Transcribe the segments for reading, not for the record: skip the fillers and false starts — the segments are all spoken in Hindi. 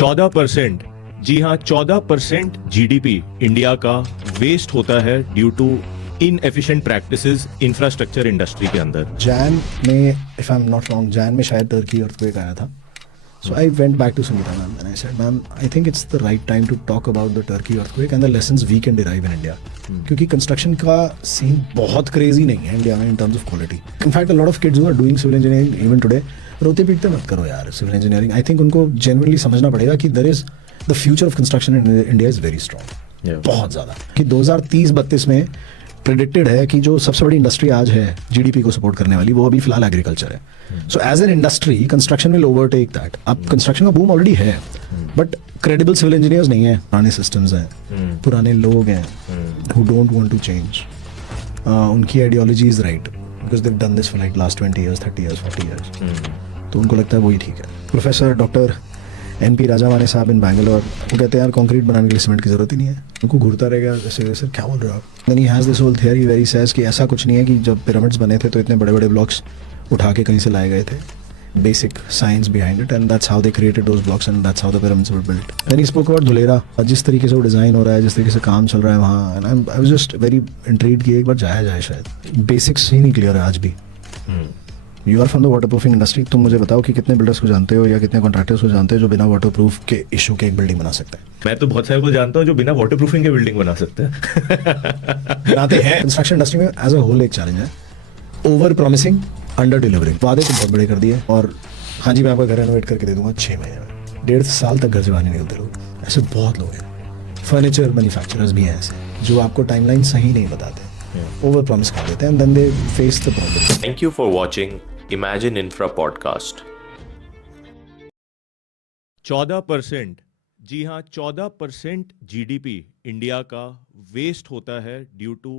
14%, जी हाँ 14% जीडीपी इंडिया का वेस्ट होता है due to inefficient practices infrastructure industry के अंदर। जैन में, if I am not wrong, जैन में शायद टर्की अर्थक्वेक आया था. So I went back to Sangeeta ma'am and I said, ma'am, I think it's the right time to talk about the Turkey earthquake and the lessons we can derive in India. क्योंकि कंस्ट्रक्शन का सीन बहुत क्रेजी नहीं है इंडिया में in terms of quality. In fact a lot of kids who are doing civil engineering even today रोते पीटते मत करो यार सिविल इंजीनियरिंग. आई थिंक उनको जेन्युइनली समझना पड़ेगा कि there is the future of construction in India is very strong. बहुत ज़्यादा. कि 2030-32 में प्रेडिक्टेड है कि जो सबसे बड़ी इंडस्ट्री आज है जीडीपी को सपोर्ट करने वाली वो अभी फिलहाल एग्रीकल्चर है. So as an industry construction will overtake that. अब कंस्ट्रक्शन का बूम ऑलरेडी है बट क्रेडिबल सिविल इंजीनियर्स नहीं है. पुराने सिस्टम्स हैं, पुराने लोग हैं who don't want to change. उनकी ideology is right because they done this for like last 20 years, 30 years, 40 years. तो उनको लगता है वही ठीक है. प्रोफेसर डॉक्टर NP राजावाने साहब इन बैंगलोर वो कहते हैं यार कंक्रीट बनाने के लिए सीमेंट की जरूरत ही नहीं है. उनको घूरता रहेगा ऐसे सर क्या बोल रहे हो आप. Then he has this whole theory very says कि ऐसा कुछ नहीं है कि जब पिरामिड्स बने थे तो इतने बड़े बड़े ब्लॉक्स उठा के कहीं से लाए गए थे. Basic science behind it and that's how they created those blocks and that's how the pyramids were built. Then he spoke about Dholera. जिस तरीके से वो डिज़ाइन हो रहा है, जिस तरीके से काम चल रहा है वहाँ, and I was just very intrigued कि एक बार जाया जाए. शायद बेसिक्स ही नहीं क्लियर है आज भी. You are from the waterproofing industry. तुम मुझे बताओ कि कितने बिल्डर्स को जानते हो या कितने कॉन्ट्रैक्टर्स को जानते हो जो बिना वाटरप्रूफ के इशू के एक बिल्डिंग बना सकते हैं. मैं तो बहुत सारे को जानता हूँ जो बिना वाटरप्रूफिंग के बिल्डिंग बना सकते हैं. बनाते हैं. कंस्ट्रक्शन इंडस्ट्री में एज अ होल एक चैलेंज है ओवर प्रॉमिसिंग, अंडर डिलीवरिंग. वादे तो बहुत बड़े कर दिए और हाँ जी मैं आपका घर रेनोवेट करके दे दूंगा 6 महीने में. 1.5 साल तक घर से बाहर नहीं निकलते लोग. ऐसे बहुत लोग हैं. फर्नीचर मैन्युफैक्चरर्स भी हैं ऐसे जो आपको टाइमलाइन सही नहीं बताते, ओवर प्रॉमिस कर देते हैं and then they face the problem. Thank you for watching Imagine Infra podcast. 14%, जी हाँ 14% जीडीपी इंडिया का वेस्ट होता है due to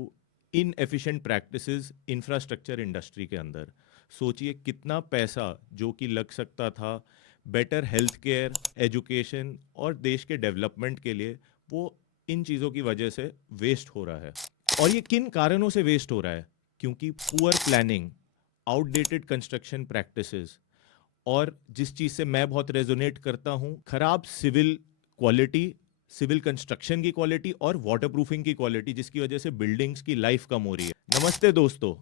inefficient practices infrastructure industry के अंदर. सोचिए कितना पैसा जो कि लग सकता था बेटर हेल्थ केयर, एजुकेशन और देश के डेवलपमेंट के लिए, वो इन चीज़ों की वजह से वेस्ट हो रहा है. और ये किन कारणों से वेस्ट हो रहा है? क्योंकि poor planning, outdated construction practices और जिस चीज़ से मैं बहुत रेजोनेट करता हूँ, खराब सिविल क्वालिटी, सिविल कंस्ट्रक्शन की क्वालिटी और वाटरप्रूफिंग की क्वालिटी, जिसकी वजह से बिल्डिंग्स की लाइफ कम हो रही है. नमस्ते दोस्तों,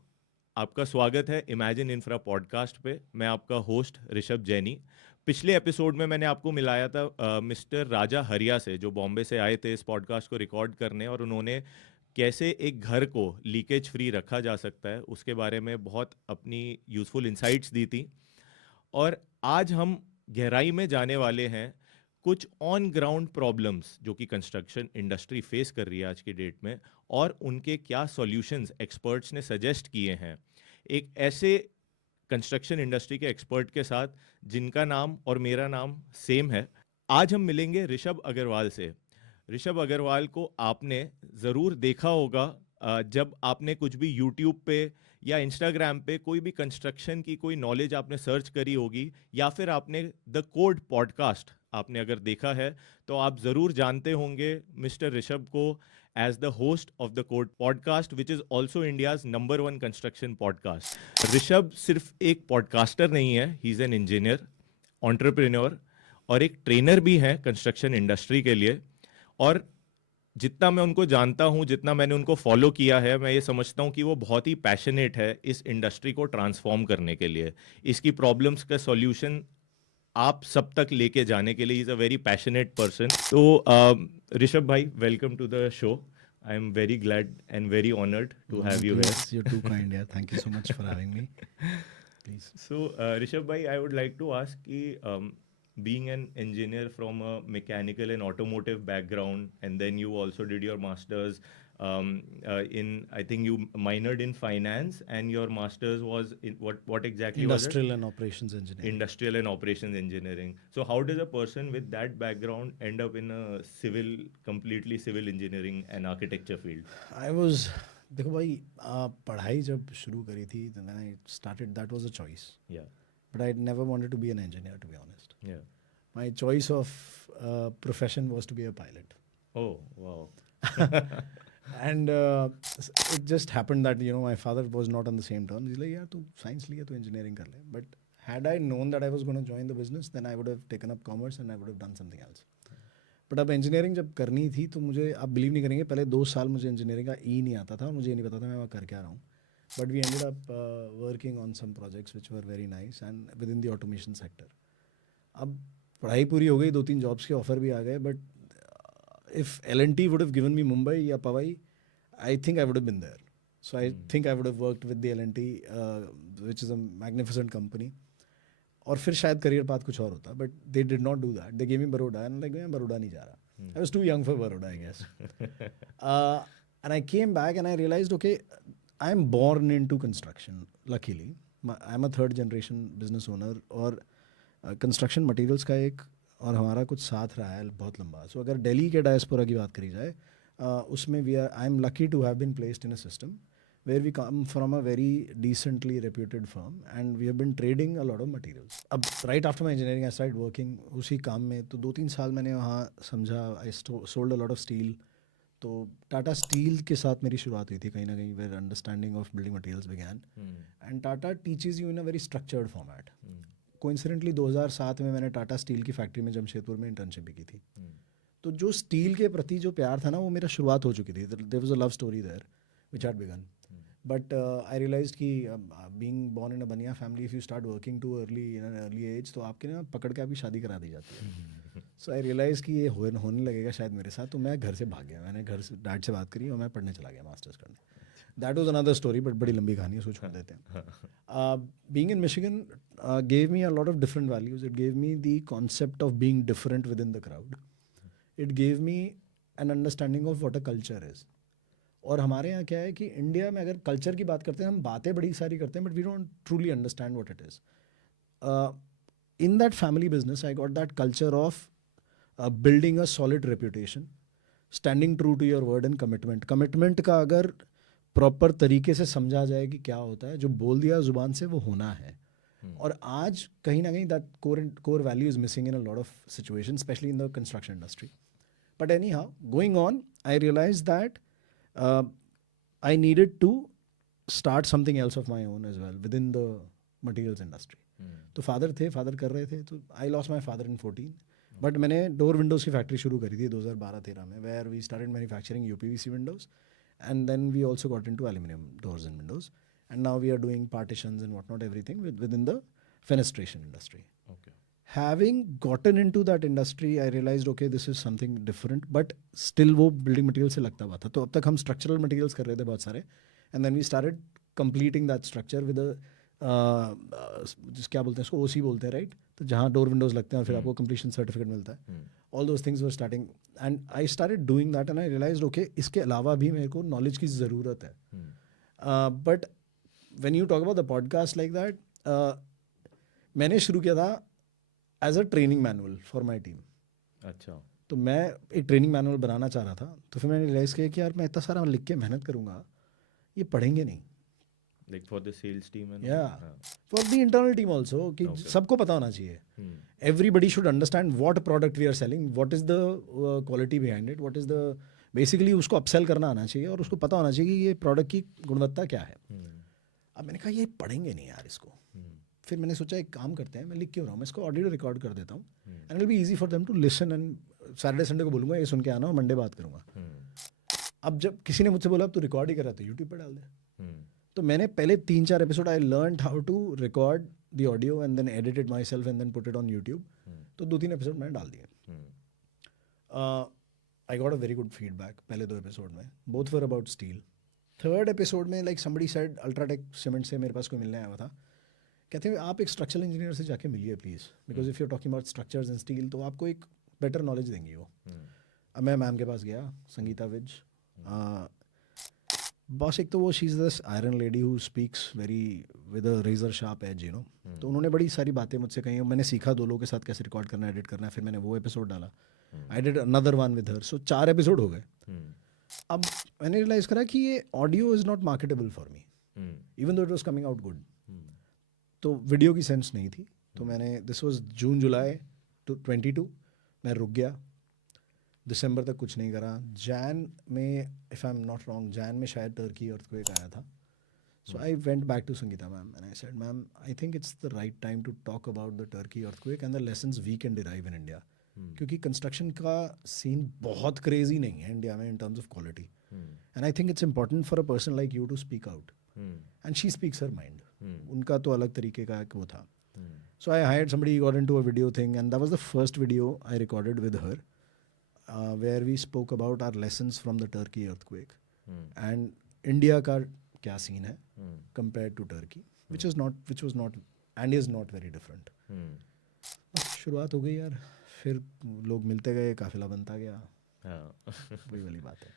आपका स्वागत है इमेजिन इंफ्रा पॉडकास्ट पे. मैं आपका होस्ट ऋषभ जैनी. पिछले एपिसोड में मैंने आपको मिलाया था मिस्टर राजा हरिया से, जो बॉम्बे से आए थे इस पॉडकास्ट को रिकॉर्ड करने, और उन्होंने कैसे एक घर को लीकेज फ्री रखा जा सकता है उसके बारे में बहुत अपनी यूज़फुल इंसाइट्स दी थी. और आज हम गहराई में जाने वाले हैं कुछ ऑन ग्राउंड प्रॉब्लम्स जो कि कंस्ट्रक्शन इंडस्ट्री फेस कर रही है आज की डेट में, और उनके क्या सॉल्यूशंस एक्सपर्ट्स ने सजेस्ट किए हैं. एक ऐसे कंस्ट्रक्शन इंडस्ट्री के एक्सपर्ट के साथ जिनका नाम और मेरा नाम सेम है. आज हम मिलेंगे ऋषभ अग्रवाल से. ऋषभ अग्रवाल को आपने ज़रूर देखा होगा जब आपने कुछ भी यूट्यूब पे या इंस्टाग्राम पे कोई भी कंस्ट्रक्शन की कोई नॉलेज आपने सर्च करी होगी, या फिर आपने द कोड पॉडकास्ट आपने अगर देखा है तो आप ज़रूर जानते होंगे मिस्टर ऋषभ को as the host of the code podcast, which is also India's number 1 construction podcast. Rishabh सिर्फ एक पॉडकास्टर नहीं है, he is an engineer, entrepreneur और एक ट्रेनर भी है कंस्ट्रक्शन इंडस्ट्री के लिए. और जितना मैं उनको जानता हूँ, जितना मैंने उनको फॉलो किया है, मैं ये समझता हूँ कि वो बहुत ही पैशनेट है इस इंडस्ट्री को ट्रांसफॉर्म करने के लिए, इसकी प्रॉब्लम्स का सॉल्यूशन आप सब तक लेके जाने के लिए. Is a very passionate person. तो ऋषभ भाई, welcome to the show. I am very glad and very honoured to have you here. You're too kind. Yeah, thank you so much for having me. Please. So, Rishabh bhai, I would like to ask ki, being an engineer from a mechanical and automotive background, and then you also did your masters in, I think you minored in finance, and your masters was in what exactly was it? Industrial and operations engineering. Industrial and operations engineering. So how does a person with that background end up in a completely civil engineering and architecture field? I was, देखो भाई, पढ़ाई जब शुरू करी थी then I started, that was a choice. Yeah. But I never wanted to be an engineer, to be honest. Yeah. My choice of profession was to be a pilot. Oh, wow. And it just happened that, you know, my father was not on the same terms. He's like, यार तू साइंस लिया तो इंजीनियरिंग कर ले. But had I known that I was going to join the business, then I would have taken up commerce and I would have done something else. But अब इंजीनियरिंग जब करनी थी तो मुझे, आप बिलीव नहीं करेंगे, पहले 2 साल मुझे इंजीनियरिंग का नहीं आता था, मुझे नहीं पता था मैं वहाँ कर क्या रहा हूँ. But we ended up working on some projects which were very nice and within the automation sector. अब पढ़ाई पूरी हो गई, 2-3 जॉब्स के ऑफर भी आ गए, but if L&T would have given me Mumbai या Pawai, I think I would have been there. So I think I would have worked with the L&T, which is a magnificent company. और फिर शायद करियर पाथ कुछ और होता, but they did not do that. They gave me Baroda and like मैं बड़ौदा नहीं जा रहा. I was too young for Baroda, I guess. And I came back and I realised, okay, I am born into construction. Luckily I am a 3rd generation business owner, और कंस्ट्रक्शन मटेरियल्स का एक और हमारा कुछ साथ रहा है बहुत लंबा. सो अगर दिल्ली के डायस्पोरा की बात करी जाए, उसमें I am lucky to have been placed in a system where we come from a very decently reputed firm and we have been trading a lot of materials. अब right after my engineering I started working उसी काम में, तो 2-3 साल मैंने वहाँ समझा. I sold a lot of steel. तो टाटा स्टील के साथ मेरी शुरुआत हुई थी कहीं ना कहीं, where understanding of building materials began. And Tata teaches you in a very structured format. Coincidentally 2007 में मैंने टाटा स्टील की फैक्ट्री में जमशेदपुर में इंटर्नशिप भी की थी. तो जो स्टील के प्रति जो प्यार था ना, वो मेरा शुरुआत हो चुकी थी. There was a love story there which had begun. But I realized कि being born in a बनिया family, if you start working too early in an early age, तो आपके ना पकड़ के आपकी शादी करा दी जाती है. So I realized कि ये होने लगेगा शायद मेरे साथ, तो मैं घर से भाग गया. मैंने घर से डैड से बात करी और मैं पढ़ने चला गया मास्टर्स करने. That was another story, but बड़ी लंबी कहानी है, उसको छोड़ देते हैं. Being in Michigan gave me a lot of different values. It gave me the concept of being different within the crowd. It gave me an understanding of what a culture is. और हमारे यहाँ क्या है कि इंडिया में अगर कल्चर की बात करते हैं, हम बातें बड़ी सारी करते हैं, but we don't truly understand what it is. In that family business I got that culture of building a solid reputation, standing true to your word and commitment. Commitment का अगर प्रॉपर तरीके से समझा जाए कि क्या होता है, जो बोल दिया जुबान से वो होना है. और आज कहीं ना कहीं that core value is missing in a lot of situation, specially in the construction industry. But anyhow, going on, I realise that I needed to start something else of my own as well within the materials industry. तो फादर कर रहे थे, तो I lost my father in 14. But मैंने डोर विंडोज़ की फैक्ट्री शुरू करी थी 2012-13 में, where we started manufacturing UPVC windows and then we also got into aluminum doors and windows, and now we are doing partitions and whatnot, everything within the fenestration industry. Okay. Having gotten into that industry, I realized, okay, this is something different, but still वो building material से लगता हुआ था. तो अब तक हम structural materials कर रहे थे बहुत सारे, and then we started completing that structure with a क्या बोलते हैं इसको, OC बोलते हैं, right? तो जहाँ डोर विंडोज लगते हैं और फिर आपको completion certificate मिलता है. All those things were starting, and I started doing that, and I realized, okay, इसके अलावा भी मेरे को knowledge की ज़रूरत है. But when you talk about the podcast like that, मैंने शुरू किया था as a training manual for my team. अच्छा. तो मैं एक ट्रेनिंग मैनुअल बनाना चाह रहा था, तो फिर मैंने रियलाइज़ किया कि यार मैं इतना सारा लिख के मेहनत करूँगा, ये पढ़ेंगे नहीं. Like for the sales team and for the internal team also, कि सबको पता होना चाहिए. Everybody should understand what product we are selling, what is the quality behind it, what is the basically उसको अपसेल करना आना चाहिए और उसको पता होना चाहिए कि ये प्रोडक्ट की गुणवत्ता क्या है. अब मैंने कहा ये पढ़ेंगे नहीं यार इसको. फिर मैंने सोचा एक काम करते हैं, मैं लिख क्यों रहा हूँ, मैं इसको ऑडियो रिकॉर्ड कर देता हूँ, and it will be easy for them to listen, and Saturday Sunday को बोलूँगा ये सुन के आना और मंडे बात करूँगा. अब जब किसी ने मुझसे बोला अब तू रिकॉर्ड ही कर रहा था, यूट्यूब पर डाल दे. तो मैंने पहले 3-4 episode I learned how to record the audio and then edit it myself and then put it on YouTube. तो 2-3 एपिसोड मैंने डाल दिए. I got a very good feedback पहले 2 एपिसोड में, both were about steel. 3rd episode में like somebody said, UltraTech cement से मेरे पास कोई मिलने आया हुआ था, कहते हैं आप एक स्ट्रक्चरल इंजीनियर से जाके मिलिए please, because if you are talking about structures and steel तो आपको एक बेटर नॉलेज देंगी वो. अब मैं मैम के पास गया, संगीता विज. बॉस एक तो वो she is this iron lady who speaks very with a razor sharp edge, you know. तो उन्होंने बड़ी सारी बातें मुझसे कही, मैंने सीखा 2 लोगों के साथ कैसे रिकॉर्ड करना, एडिट करना. फिर मैंने वो एपिसोड डाला, I did another one with her, so 4 episode हो गए. अब मैंने रियलाइज़ करा कि ये audio is not marketable for me, even though it was coming out good. तो वीडियो की सेंस नहीं थी, तो मैंने, दिस वाज जून-जुलाई 22, मैं रुक गया. दिसंबर तक कुछ नहीं करा. जैन में, if I am not wrong, जैन में शायद टर्की अर्थक्वेक आया था. So I went back to Sangeeta ma'am and I said, ma'am, I think it's the right time to talk about the Turkey earthquake and the lessons we can derive in India. क्योंकि कंस्ट्रक्शन का सीन बहुत क्रेजी नहीं है इंडिया में in terms of quality and I think it's important for a person like you to speak out and she speaks her mind उनका तो अलग तरीके का एक वो था. So I hired somebody, got into a video thing, and that was the first video I recorded with her, where we spoke about our lessons from the Turkey earthquake and India का क्या scene है compared to Turkey, which was not and is not very different. बस शुरुआत हो गई यार, फिर लोग मिलते गए, काफिला बनता गया. हाँ वही वाली बात है.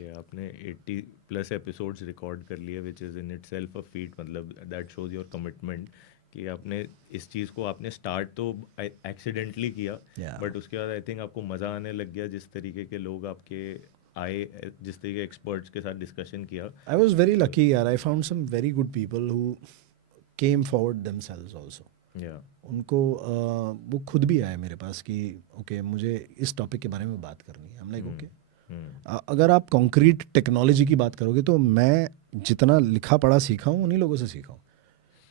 ये आपने 80 प्लस एपिसोड्स रिकॉर्ड कर लिए which is in it self a feet. मतलब दैट शोज योर कमिटमेंट कि आपने इस चीज़ को आपने स्टार्ट तो एक्सीडेंटली किया बट उसके बाद आई थिंक आपको मज़ा आने लग गया जिस तरीके के लोग आपके आए, जिस तरीके एक्सपर्ट्स के साथ डिस्कशन किया. I was very lucky यार. I found some very good people who came forward themselves also. या उनको वो खुद भी आए मेरे पास कि ओके मुझे इस टॉपिक के बारे में बात करनी है. हम लाइक ओके. अगर आप कॉन्क्रीट टेक्नोलॉजी की बात करोगे तो मैं जितना लिखा पढ़ा सीखा हूँ उन्हीं लोगों से सीखा हूँ.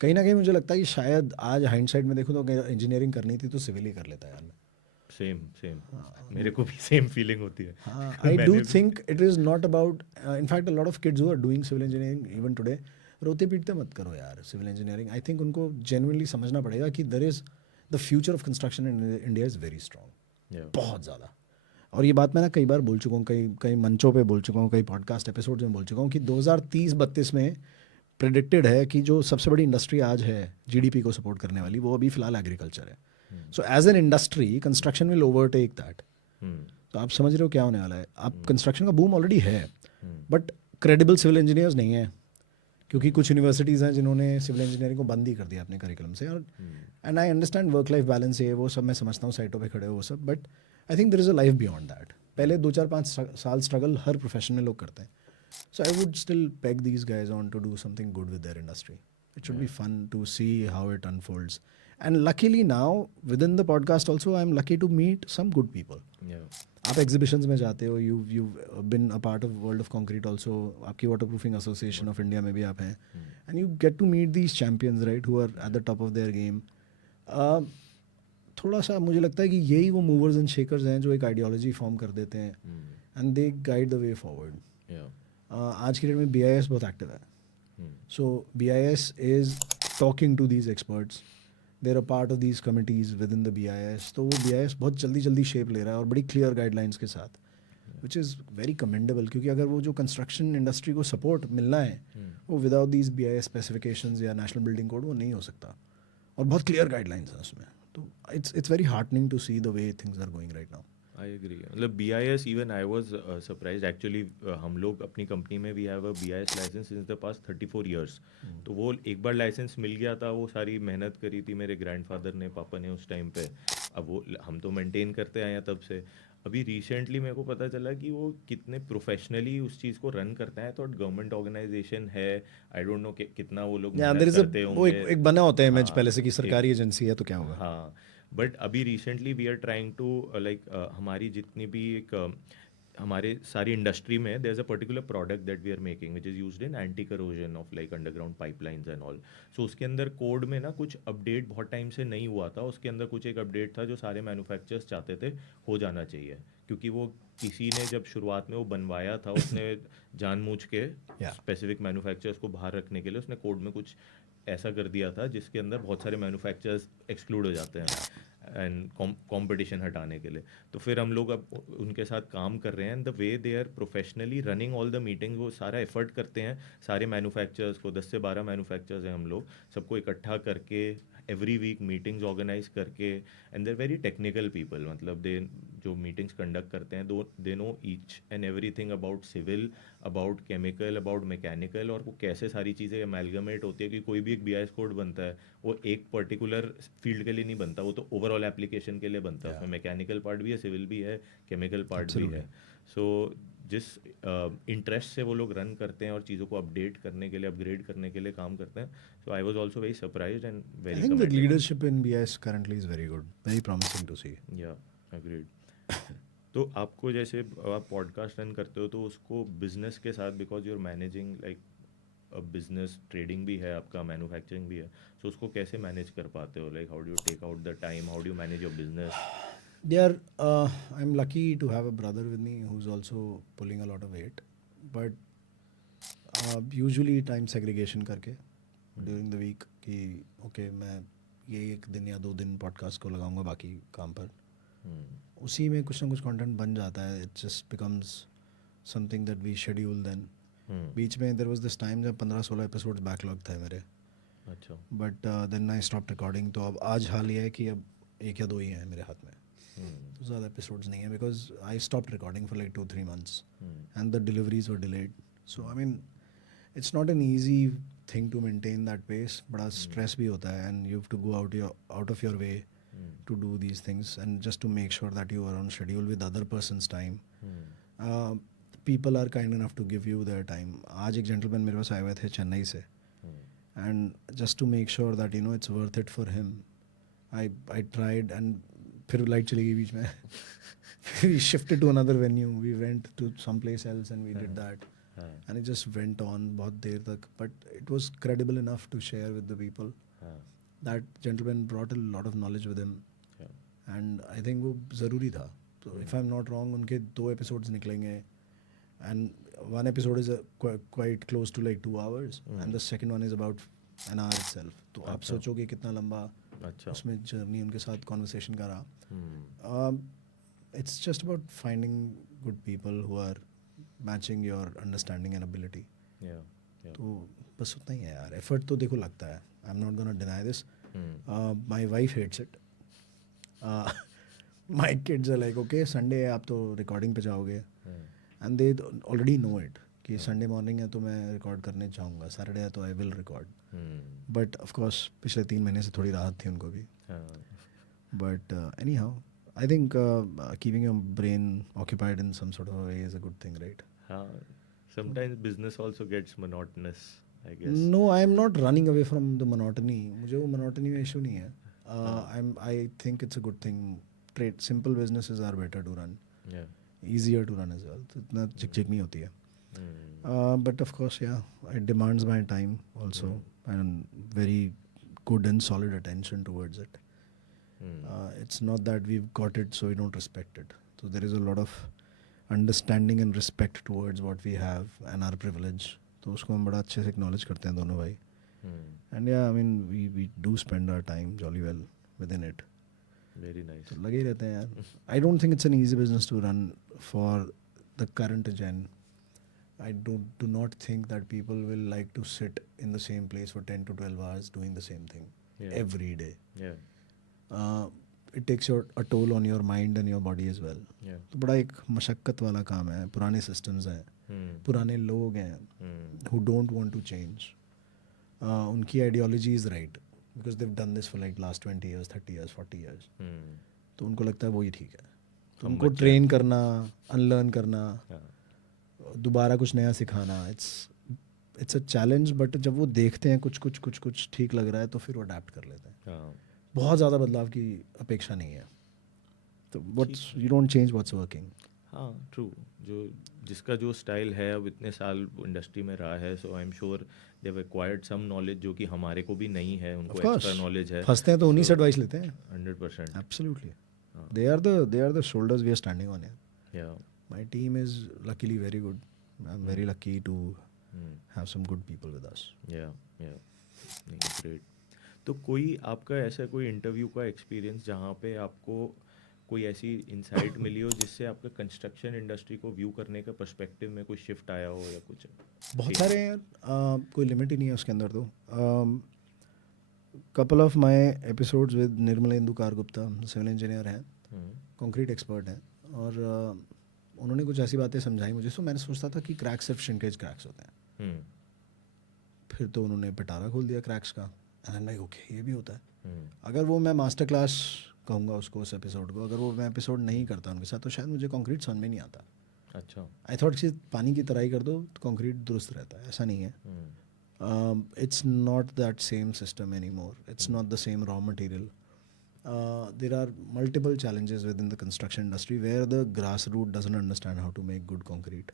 कहीं ना कहीं मुझे लगता है कि शायद आज हाइंडसाइड में देखूँ तो अगर इंजीनियरिंग करनी थी तो सिविल ही कर लेता यार मैं. सेम मेरे को भी सेम फीलिंग होती है. I do think it is not about in fact a lot of kids who are doing civil engineering even today रोते पीटते मत करो यार सिविल इंजीनियरिंग. आई थिंक उनको जेन्युइनली समझना पड़ेगा कि there is the future of construction in India is very strong. बहुत ज़्यादा. और ये बात मैं ना कई बार बोल चुका हूँ, कई मंचों पे बोल चुका हूँ, कई पॉडकास्ट एपिसोड में बोल चुका हूँ कि 2030-32 में प्रेडिक्टेड है कि जो सबसे बड़ी इंडस्ट्री आज है जीडीपी को सपोर्ट करने वाली वो अभी फिलहाल एग्रीकल्चर है. So as an industry construction will overtake that. तो आप समझ रहे हो क्या होने वाला है. आप कंस्ट्रक्शन का बूम ऑलरेडी है बट क्रेडिबल सिविल इंजीनियर्स नहीं है क्योंकि कुछ यूनिवर्सिटीज़ हैं जिन्होंने सिविल इंजीनियरिंग को बंद ही कर दिया अपने करिकुलम से. और and I understand work life balance है वो सब मैं समझता हूँ, साइटों पे खड़े हो वो सब, but I think there is a life beyond that. पहले 2-4-5 साल स्ट्रगल हर प्रोफेशन में लोग करते हैं. So I would still peg these guys on to do something good with their industry. It should be fun to see how it unfolds. And luckily now, within the podcast also, I'm lucky to meet some good people. आप exhibitions में जाते हो, you've been a part of World of Concrete also, आपकी Waterproofing Association of India में भी आप हैं. And you get to meet these champions, right, who are at the top of their game. थोड़ा सा मुझे लगता है कि यही वो movers and shakers हैं जो एक ideology form कर देते हैं. And they guide the way forward. आज की डेट में BIS बहुत एक्टिव है. So BIS is talking to these experts, they're a part of these committees within the BIS. तो वो BIS बहुत जल्दी शेप ले रहा है और बड़ी क्लियर गाइडलाइंस के साथ, विच इज़ वेरी कमेंडेबल. क्योंकि अगर वो जो कंस्ट्रक्शन इंडस्ट्री को सपोर्ट मिलना है वो विदाउट दीज BIS स्पेसिफिकेशंस या नेशनल बिल्डिंग कोड वो नहीं हो सकता. और बहुत क्लियर गाइडलाइंस हैं उसमें. तो it's very heartening to see the way things are going right now. I agree. मतलब BIS even I was surprise actually. हम लोग अपनी कंपनी में we have a BIS licence since the past 34 years. तो वो एक बार लाइसेंस मिल गया था, वो सारी मेहनत करी थी मेरे ग्रैंडफादर ने, पापा ने उस टाइम पे. अब वो हम तो मेंटेन करते आए हैं तब से. अभी रिसेंटली मेरे को पता चला कि वो कितने प्रोफेशनली उस चीज़ को रन करता है. तो गवर्नमेंट ऑर्गेनाइजेशन है, आई डोंट नो कितना वो लोग मेहनत करते होंगे. वो एक बना होता है इमेज पहले से कि सरकारी एजेंसी है तो क्या होगा. हाँ बट अभी recently we are trying to like हमारी जितनी भी एक हमारे सारी इंडस्ट्री में there is a particular product that we are making which is used in anti corrosion of like underground pipelines and all. So उसके अंदर कोड में ना कुछ अपडेट बहुत टाइम से नहीं हुआ था. उसके अंदर कुछ एक अपडेट था जो सारे मैन्युफैक्चरर्स चाहते थे हो जाना चाहिए, क्योंकि वो किसी ने जब शुरुआत में वो बनवाया था उसने जानबूझ के स्पेसिफिक मैन्युफैक्चरर्स को बाहर रखने के लिए उसने कोड में कुछ ऐसा कर दिया था जिसके अंदर बहुत सारे मैन्युफैक्चरर्स एक्सक्लूड हो जाते हैं एंड कंपटीशन हटाने के लिए. तो फिर हम लोग अब उनके साथ काम कर रहे हैं and the way they are professionally running all the meetings. वो सारा एफर्ट करते हैं सारे मैन्युफैक्चरर्स को, 10 से 12 मैन्युफैक्चरर्स हैं हम लोग, सबको इकट्ठा करके एवरी वीक मीटिंग्स ऑर्गेनाइज करके. And they're very technical people. मतलब दे जो मीटिंग्स कंडक्ट करते हैं they know each and everything about civil, about chemical, about mechanical, और वो कैसे सारी चीज़ें अमेलगमेट होती है कि कोई भी एक BIS कोड बनता है वो एक पर्टिकुलर फील्ड के लिए नहीं बनता, वो तो ओवरऑल एप्लीकेशन के लिए बनता है. उसमें मैकेनिकल पार्ट भी है, सिविल भी है, केमिकल पार्ट भी है. सो जिस इंटरेस्ट से वो लोग रन करते हैं और चीज़ों को अपडेट करने के लिए, अपग्रेड करने के लिए काम करते हैं. So I was also very surprised and very I think the leadership in BIS currently is very good, very promising to see. या अग्रीड. तो आपको जैसे आप पॉडकास्ट रन करते हो तो उसको बिजनेस के साथ, because you are managing like business trading भी है आपका, मैन्युफैक्चरिंग भी है, सो उसको कैसे मैनेज कर पाते हो? Like how do you take out the time, how do you manage your business? There, I'm lucky to have a brother with me who's also pulling a lot of weight, but usually time segregation करके during the week कि okay मैं ये एक दिन या 2 दिन podcast को लगाऊंगा, बाकी काम पर उसी में कुछ ना कुछ कंटेंट बन जाता है. It just becomes something that we schedule then. बीच में there was this time जब 15-16 episodes backlog थे मेरे, अच्छा. but then I stopped recording. तो अब आज हाल ये है कि अब 1 या 2 ही हैं मेरे हाथ में, तो ज़्यादा episodes नहीं है because I stopped recording for like 2-3 months and the deliveries were delayed. So I mean it's not an easy thing to maintain that pace. बड़ा stress भी होता है and you have to go out of your way to do these things and just to make sure that you are on schedule with other person's time. People are kind enough to give you their time. आज एक gentleman मेरे पास आए हुए थे चेन्नई से, and just to make sure that you know it's worth it for him, I tried, and फिर लाइट चली गई बीच में. We shifted to another venue, we went to some place else and we did that, and it just went on बहुत देर तक, but it was credible enough to share with the people. That gentleman brought a lot of knowledge with him, and I think वो ज़रूरी था. So if I'm not wrong उनके 2 episodes निकलेंगे, and one episode is quite close to like 2 hours, and the second one is about an hour itself. तो आप सोचोगे कितना लंबा उसमें जर्नी उनके साथ कॉन्वर्सेशन का रहा. It's just about finding good people who are matching your understanding and ability. तो बस उतना ही है यार. एफर्ट तो देखो लगता है, I'm not gonna deny this. My wife hates it. My kids are like, okay, Sunday है, आप तो रिकॉर्डिंग पे जाओगे, and they already know it कि संडे मॉर्निंग है तो मैं रिकॉर्ड करने चाहूँगा, सैटरडे है तो I will record. But of course पिछले 3 महीने से थोड़ी राहत थी उनको भी. But anyhow I think keeping your brain occupied in some sort of way is a good thing, right? Sometimes business also gets monotonous, I guess. No, I am not running away from the monotony. मुझे वो मोनोटनी में इशू नहीं है. I think it's a good thing. Trade simple businesses are better to run, easier to run as well. तो इतना चिक नहीं होती है. But of course, yeah, it demands my time also and very good and solid attention towards it. It's not that we've got it so we don't respect it. So there is a lot of understanding and respect towards what we have and our privilege. तो उसको हम बड़ा अच्छे से acknowledge करते हैं दोनों भाई. And yeah, I mean we do spend our time jolly well within it. Very nice. तो लगे ही रहते हैं यार. I don't think it's an easy business to run for the current gen. I do not think that people will like to sit in the same place for 10 to 12 hours doing the same thing every day. It takes a toll on your mind and your body as well. तो बड़ा एक मशक्क़त वाला काम है. पुराने systems हैं, पुराने लोग हैं who don't want to change. उनकी ideology is right because they've done this for like last 20 years, 30 years, 40 years. तो उनको लगता है वही ठीक है. तो उनको ट्रेन करना, अनलर्न करना, दोबारा कुछ नया सिखाना, इट्स अ चैलेंज. बट जब वो देखते हैं कुछ ठीक लग रहा है तो फिर वो अडेप्ट कर लेते हैं. बहुत ज़्यादा बदलाव की अपेक्षा नहीं है. तो what's you don't change what's working. हाँ, ट्रू. जिसका जो स्टाइल है, अब इतने साल इंडस्ट्री में रहा है, so I am sure they have acquired some knowledge जो कि हमारे को भी नहीं है. उनको एक्स्ट्रा नॉलेज है. फंसते हैं तो उन्हीं से एडवाइस लेते हैं. 100%. Absolutely. They are the shoulders we are standing on here. Yeah. My team is luckily very good. I'm very lucky to have some good people with us. Yeah. Great. तो कोई आपका ऐसा कोई इंटरव्यू का एक्सपीरियंस जहाँ पे आपको कोई ऐसी इंसाइट मिली हो जिससे आपका कंस्ट्रक्शन इंडस्ट्री को व्यू करने का पर्सपेक्टिव में कोई शिफ्ट आया हो या कुछ? बहुत सारे हैं यार, कोई लिमिट ही नहीं है उसके अंदर. तो couple of my episodes with Nirmalendu Kargupta, civil engineer हैं, कंक्रीट एक्सपर्ट हैं, और उन्होंने कुछ ऐसी बातें समझाई मुझे. सो मैंने सोचता था कि क्रैक्स सिर्फ श्रिंकेज क्रैक्स होते हैं. फिर तो उन्होंने पिटारा खोल दिया क्रैक्स का. एंड लाइक ओके, ये भी होता है. अगर वो मैं मास्टर क्लास कहूँगा उसको, उस एपिसोड को, अगर वो मैं एपिसोड नहीं करता उनके साथ तो शायद मुझे कंक्रीट समझ में नहीं आता. अच्छा. आई थॉट कि पानी की तराई कर दो तो कंक्रीट दुरुस्त रहता है. ऐसा नहीं है. It's not that same system anymore. It's not the same raw material. There are multiple challenges within the construction industry where the grassroots doesn't understand how to make good concrete.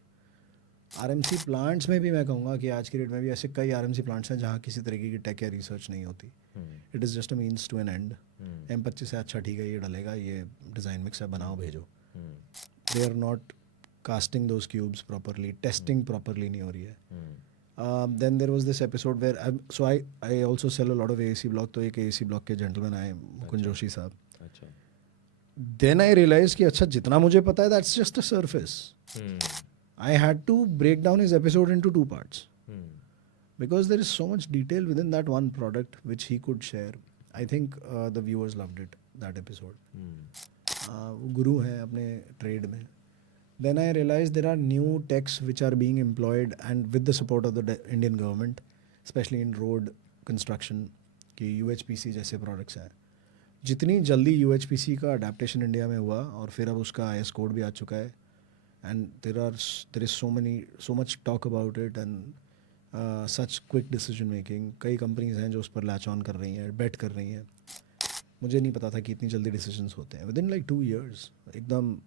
RMC plants में भी मैं कहूँगा कि आज की डेट में भी ऐसे कई आरएमसी प्लांट्स हैं जहाँ किसी तरीके की टेक या रिसर्च नहीं होती. It is just a means to an end. M25 है, अच्छा ठीक है, ये डलेगा, ये डिज़ाइन मिक्स है, बनाओ भेजो. They are not casting those cubes properly, testing properly नहीं हो रही है. Then there was this episode where I also sell a lot of AAC block. तो एक AAC block के gentleman आए, मुकुंद जोशी साहब. अच्छा. Then I realized कि अच्छा जितना मुझे पता है that's just a surface. I had to break down his episode into 2 parts because there is so much detail within that one product which he could share. I think the viewers loved it, that episode. वो गुरु हैं अपने trade में. Then I realized there are new techs which are being employed and with the support of the Indian government, especially in road construction, कि UHPC जैसे products हैं. जितनी जल्दी UHPC का adaptation इंडिया में हुआ और फिर अब उसका IS code भी आ चुका है, and there is so much talk about it and such quick decision making. कई companies हैं जो उस पर latch on कर रही हैं, bet कर रही हैं. मुझे नहीं पता था कि इतनी जल्दी decisions होते हैं. Within like 2 years, एकदम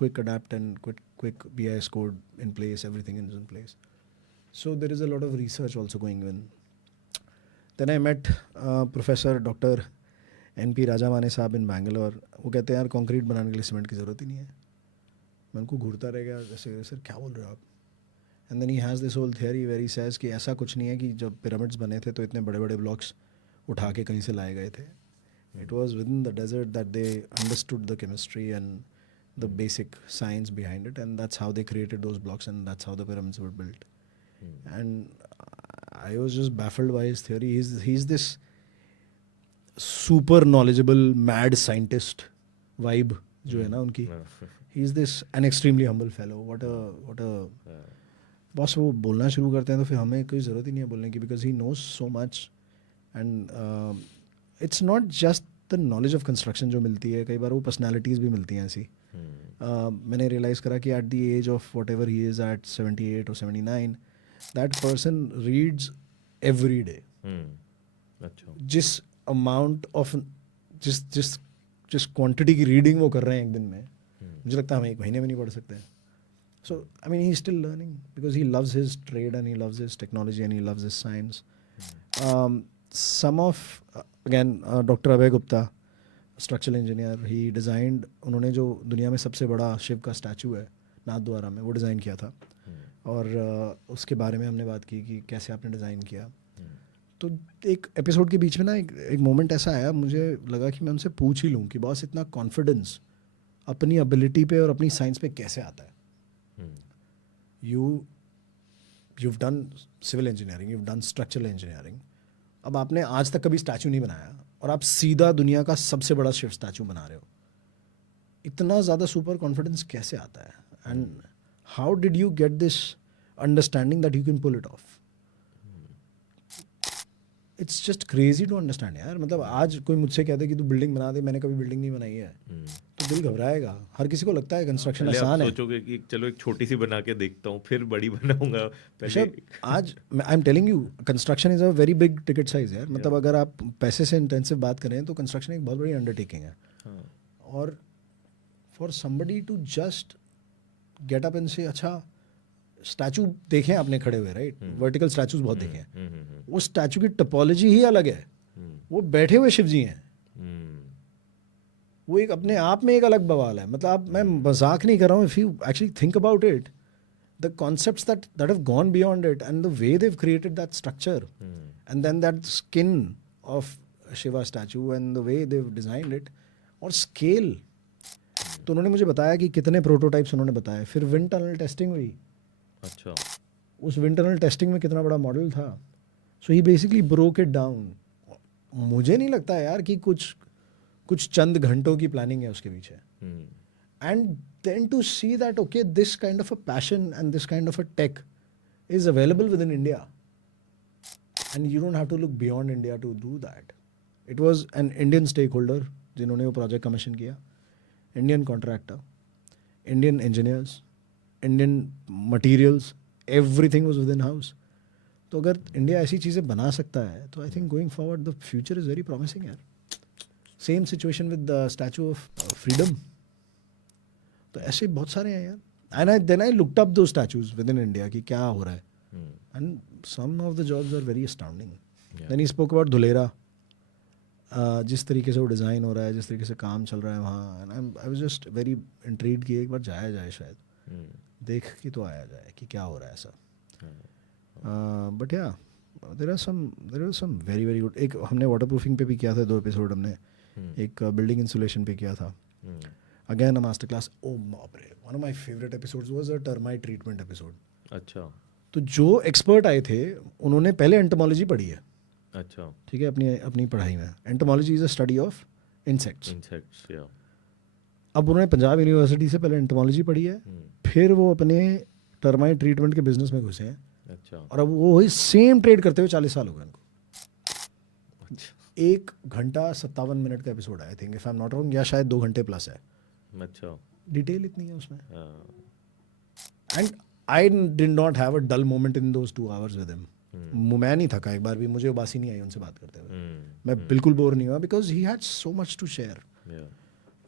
quick adapt and quick BIS code in place, everything is in place. So there is a lot of research also going on. Then I met Professor Dr. NP Rajamane साहब in Bangalore. वो कहते हैं यार कंक्रीट बनाने के लिए सीमेंट की ज़रूरत ही नहीं है. मैं उनको घूरता रह गया जैसे सर क्या बोल रहे हो आप. And then he has this whole theory where he says कि ऐसा कुछ नहीं है कि जब पिरामिड्स बने थे तो इतने बड़े बड़े ब्लॉक्स उठा के कहीं से लाए गए थे. It was within the desert that they understood the chemistry and the basic science behind it, and that's how they created those blocks and that's how the pyramids were built. And I was just baffled by his theory. He's this super knowledgeable mad scientist vibe जो है ना उनकी. He's this an extremely humble fellow. What a बस वो बोलना शुरू करते हैं तो फिर हमें कोई ज़रूरत ही नहीं है बोलने की, because he knows so much. And it's not just the knowledge of construction जो मिलती है, कई बार वो personalities भी मिलती हैं ऐसी. मैंने रियलाइज़ करा कि at the age of whatever he is at 78 or 79, that person reads every day. जिस अमाउंट ऑफ जिस क्वांटिटी की रीडिंग वो कर रहे हैं एक दिन में, मुझे लगता है हम एक महीने में नहीं पढ़ सकते. So I mean he is still learning because he loves his trade and he loves his technology and he loves his science. Some of again doctor Abhay Gupta, structural engineer, he designed, उन्होंने जो दुनिया में सबसे बड़ा शिव का स्टैचू है नाथद्वारा में वो डिज़ाइन किया था. और उसके बारे में हमने बात की कि कैसे आपने डिज़ाइन किया. तो एक एपिसोड के बीच में ना एक मोमेंट ऐसा आया, मुझे लगा कि मैं उनसे पूछ ही लूँ कि बॉस इतना कॉन्फिडेंस अपनी एबिलिटी पे और अपनी साइंस पे कैसे आता है. you've done civil engineering, you've done structural engineering, अब आपने आज तक कभी स्टैचू नहीं बनाया और आप सीधा दुनिया का सबसे बड़ा शिव स्टैचू बना रहे हो. इतना ज़्यादा सुपर कॉन्फिडेंस कैसे आता है? And how did you get this understanding that you can pull it off? It's just crazy to understand यार. मतलब आज कोई मुझसे कहता है कि तू बिल्डिंग बना दे, मैंने कभी बिल्डिंग नहीं बनाई है, तो दिल घबराएगा. हर किसी को लगता है कंस्ट्रक्शन आसान है. सोचोगे कि चलो एक छोटी सी बना के देखता हूँ फिर बड़ी बनाऊंगा. आज I am telling you construction is a very big ticket size यार. मतलब अगर आप पैसे से इंटेंसिव बात करें तो कंस्ट्रक्शन एक बहुत बड़ी अंडरटेकिंग है. और for somebody to just get up and say, अच्छा स्टैचू देखे हैं आपने खड़े हुए, राइट? वर्टिकल स्टैचूज बहुत देखे हैं. वो स्टैचू की टोपोलॉजी ही अलग है. वो बैठे हुए शिव जी हैं. वो एक अपने आप में एक अलग बवाल है. मतलब मैं मजाक नहीं कर रहा हूँ. If you actually think about it, the concepts that have gone beyond it and the way they have created that structure and then that skin of Shiva statue and the way they have designed it और स्केल. तो उन्होंने मुझे बताया कि कितने प्रोटोटाइप्स उन्होंने बताए. फिर विंड टनल टेस्टिंग हुई. अच्छा. उस विंड टनल टेस्टिंग में कितना बड़ा मॉडल था. सो ही बेसिकली ब्रोक इट डाउन. मुझे नहीं लगता यार कि कुछ चंद घंटों की प्लानिंग है उसके पीछे. And then to see that okay this kind of a passion and this kind of a tech is available within India and you don't have to look beyond India to do that. It was an Indian stakeholder जिन्होंने वो प्रोजेक्ट कमीशन किया, Indian contractor, Indian engineers, Indian materials, everything was with in house. तो अगर इंडिया ऐसी चीज़ें बना सकता है तो I think going forward the future is very promising यार. Same situation with the statue of freedom. तो ऐसे बहुत सारे हैं यार. And then I looked up those statues within India कि क्या हो रहा है. And some of the jobs are very astounding. Yeah. Then he spoke about Dhulera. जिस तरीके से वो डिज़ाइन हो रहा है, जिस तरीके से काम चल रहा है वहाँ, and I was just very intrigued कि एक बार जाया जाए शायद, देख के तो आया जाए कि क्या हो रहा है ऐसा. But yeah there are some very very good. एक हमने वाटर प्रूफिंग पे भी किया था 2 एपिसोड हमने, एक बिल्डिंग इंसुलेशन पे किया था. Again a master class. ओ बाप रे, one of my favourite episodes was a termite treatment episode. अच्छा. तो जो एक्सपर्ट आए थे उन्होंने पहले एंटोमोलॉजी पढ़ी है. अच्छा. ठीक है, अपनी पढ़ाई में entomology is a study of insects. या. अब उन्होंने पंजाब यूनिवर्सिटी से पहले एंटोमोलॉजी पढ़ी है, फिर वो अपने टर्माइट ट्रीटमेंट के बिजनेस में घुसे हैं. अच्छा. और अब वो वही सेम ट्रेड करते हुए 40 साल हो गए उनको. अच्छा. 1 घंटा 57 मिनट का एपिसोड है I think, if I am not wrong, या शायद 2 घंटे प्लस है. अच्छा. डिटेल इतनी है उसमें. हाँ. And I did not have a dull moment in those 2 hours with him. मैं नहीं थका एक बार भी, मुझे उबासी नहीं आई उनसे बात करते हुए. मैं बिल्कुल बोर नहीं हुआ because he had so much to share.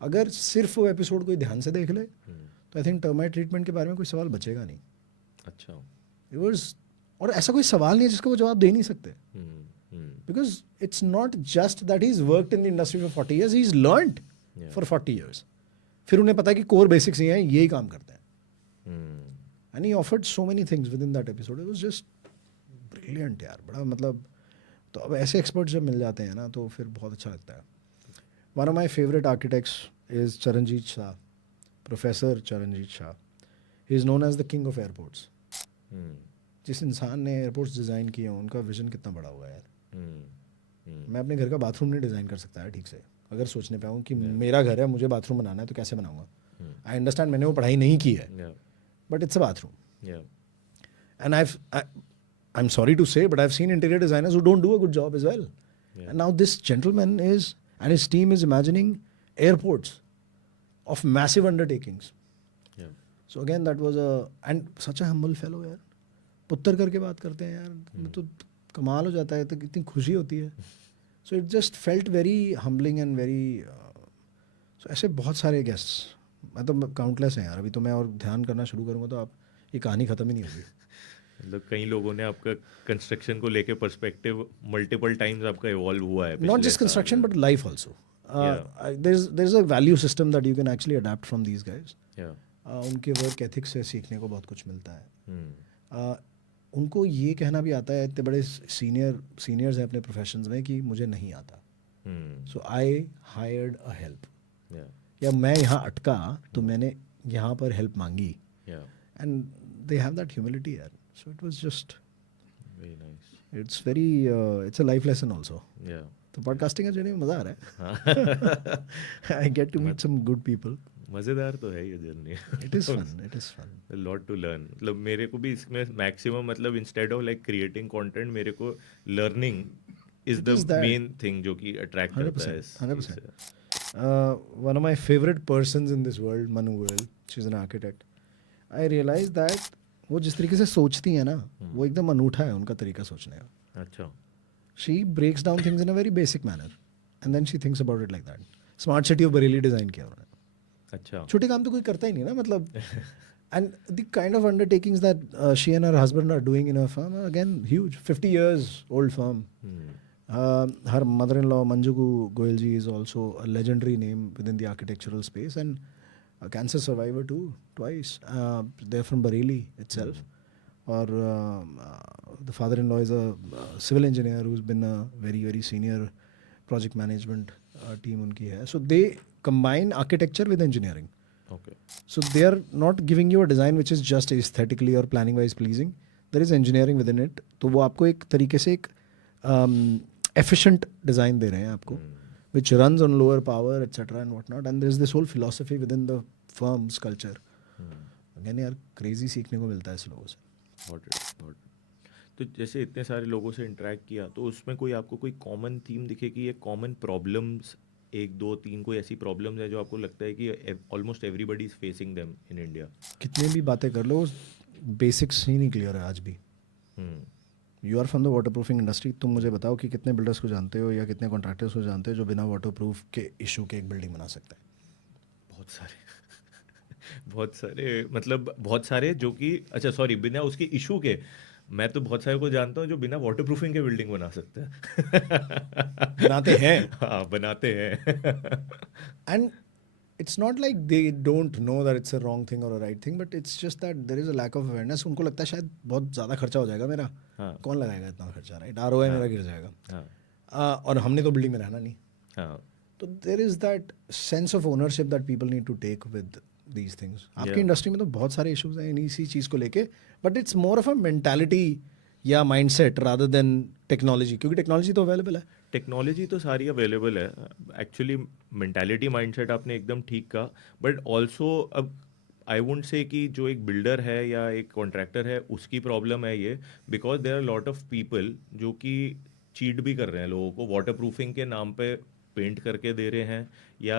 अगर सिर्फ वो एपिसोड कोई ध्यान से देख ले तो आई थिंक टर्माइट ट्रीटमेंट के बारे में कोई सवाल बचेगा नहीं. अच्छा. इट वाज, और ऐसा कोई सवाल नहीं है जिसका वो जवाब दे नहीं सकते, because it's not just that he is worked in the industry for 40 years, he is learned for 40 years. फिर उन्हें पता है कि कोर बेसिक्स ये हैं, यही काम करते हैं. And he offered so many things with in that episode. It was just brilliant यार, बड़ा मतलब. तो अब ऐसे एक्सपर्ट्स जब मिल जाते हैं ना तो फिर बहुत अच्छा लगता है. One of my favourite architects is Charanjit Shah, professor Charanjit Shah. He is known as the king of airports. जिस इंसान ने एयरपोर्ट्स डिज़ाइन किए हैं उनका विजन कितना बड़ा हुआ है यार. मैं अपने घर का बाथरूम नहीं डिज़ाइन कर सकता है ठीक से. अगर सोचने पे आऊँ कि मेरा घर है, मुझे बाथरूम बनाना है, तो कैसे बनाऊँगा. आई अंडरस्टैंड मैंने वो पढ़ाई नहीं की है, but it's a bathroom. And I'm sorry to say, but I've seen interior designers who don't do a good job as well. And now this gentleman and his team is imagining airports of massive undertakings. So again, that was and such a humble fellow यार. पुत्तर करके बात करते हैं यार, तो कमाल हो जाता है, तो कितनी खुशी होती है. So it just felt very humbling and very so ऐसे बहुत सारे guests, मतलब काउंटलेस हैं यार. अभी तो मैं और ध्यान करना शुरू करूँगा तो आप ये कहानी ख़त्म ही नहीं होगी. मतलब कई लोगों ने आपका कंस्ट्रक्शन को लेके पर्सपेक्टिव मल्टीपल टाइम्स आपका इवॉल्व हुआ है. Not just construction, but life also. There's a value system that you can actually adapt from these guys. उनके वर्क एथिक्स से सीखने को बहुत कुछ मिलता है. उनको ये कहना भी आता है, इतने बड़े सीनियर्स हैं अपने प्रोफेशंस में, कि मुझे नहीं आता. सो आई हायर्ड अ हेल्प. या मैं यहाँ अटका तो मैंने यहाँ पर हेल्प मांगी. And they have that humility यार. So it was just very nice. It's a life lesson also. Yeah. तो पॉडकास्टिंग का जर्नी में मज़ा आ रहा है. I get to meet some good people. मज़ेदार तो है ये journey. It is fun. It is fun. A lot to learn. मतलब मेरे को भी इसमें मैक्सिमम, मतलब instead of like creating content, मेरे को learning is the main thing जो कि अट्रैक्ट करता है. 100%. One of my favorite persons in this world, Manu Goyal, she's an architect. I realized that वो जिस तरीके से सोचती है ना, वो एकदम अनूठा है उनका तरीका सोचने का. अच्छा. She breaks down things in a very basic manner and then she thinks about it like that. Smart city of Bareilly design किया उन्होंने. अच्छा. छोटे काम तो कोई करता ही नहीं ना, मतलब. And the kind of undertakings that she and her husband are doing in a firm, again huge, 50 years old firm. Her mother-in-law Manju Goyal ji is also a legendary name within the architectural space, and a cancer survivor too, twice. They're from Bareilly itself. Or the father-in-law is a civil engineer who's been a very, very senior project management team unki hai. So they combine architecture with engineering. Okay. So they are not giving you a design which is just aesthetically or planning wise pleasing. There is engineering within it. तो वो आपको एक तरीके से एक efficient design दे रहे हैं आपको, which runs on lower power, etc. and whatnot. And there's this whole philosophy within the firm's culture. Again यार crazy सीखने को मिलता है इस लोगों से. Got it. तो जैसे इतने सारे लोगों से इंटरेक्ट किया, तो उसमें कोई आपको कोई कॉमन थीम दिखे कि ये कॉमन प्रॉब्लम्स, 1 2 3 कोई ऐसी प्रॉब्लम्स है जो आपको लगता है कि almost everybody is facing them in India? कितने भी बातें कर लो, बेसिक्स ही नहीं क्लियर है आज भी. You are from the waterproofing industry. तुम मुझे बताओ कि कितने बिल्डर्स को जानते हो या कितने कॉन्ट्रैक्टर्स को जानते हो जो बिना वाटर प्रूफ के इशू के एक बिल्डिंग बना सकते हैं? बहुत सारे. बहुत सारे, मतलब बहुत सारे जो कि, अच्छा सॉरी, बिना उसके इशू के, मैं तो बहुत सारे को जानता हूँ जो बिना वाटरप्रूफिंग के बिल्डिंग बना सकते हैं। बनाते हैं। हाँ, बनाते हैं। And it's not like they don't know that it's a wrong thing or a right thing, but it's just that there is a lack of awareness. उनको लगता है शायद बहुत ज़्यादा खर्चा हो जाएगा मेरा, हाँ कौन लगाएगा इतना खर्चा, राइट? ROI हाँ मेरा गिर जाएगा। हाँ और हमने तो बिल्डिंग में रहना नहीं। हाँ तो there is that sense of ownership that people need to take with these things. आपकी Yeah. इंडस्ट्री में तो बहुत सारे इश्यूज हैं इसी चीज़ को लेके, but it's more of a mentality या माइंडसेट रादर देन टेक्नोलॉजी, क्योंकि टेक्नोलॉजी तो अवेलेबल है। टेक्नोलॉजी तो सारी अवेलेबल है, एक्चुअली मेंटालिटी माइंडसेट आपने एकदम ठीक कहा, बट ऑल्सो अब आई वुडंट से कि जो एक बिल्डर है या एक कॉन्ट्रैक्टर है उसकी प्रॉब्लम है ये, because there are lot of people जो कि चीट भी कर रहे हैं लोगों को, वाटर प्रूफिंग के नाम पे पेंट करके दे रहे हैं या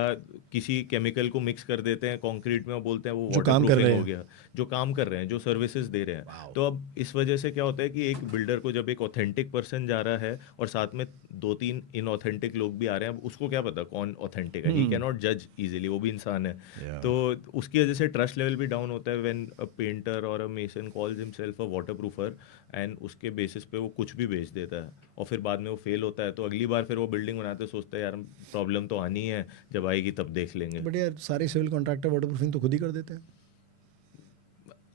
किसी केमिकल को मिक्स कर देते हैं कंक्रीट में और बोलते हैं वो जो वाटर काम कर रहे प्रूफिंग हो हैं। गया, जो काम कर रहे हैं, जो सर्विसेज दे रहे हैं। तो अब इस वजह से क्या होता है कि एक बिल्डर को जब एक ऑथेंटिक पर्सन जा रहा है और साथ में 2-3 इनऑथेंटिक लोग भी आ रहे हैं, अब उसको क्या पता कौन ऑथेंटिक है, ही कैन नॉट जज इजीली, वो भी इंसान है। तो उसकी वजह से ट्रस्ट लेवल भी डाउन होता है व्हेन अ पेंटर और a mason calls himself a waterproofer, and उसके बेसिस पे वो कुछ भी बेच देता है और फिर बाद में वो फेल होता है, तो अगली बार फिर वो बिल्डिंग बनाते सोचता है यार प्रॉब्लम तो आनी है, जब आएगी तब देख लेंगे। बट यार सारे सिविल कॉन्ट्रैक्टर वाटर प्रूफिंग तो खुद ही कर देते हैं।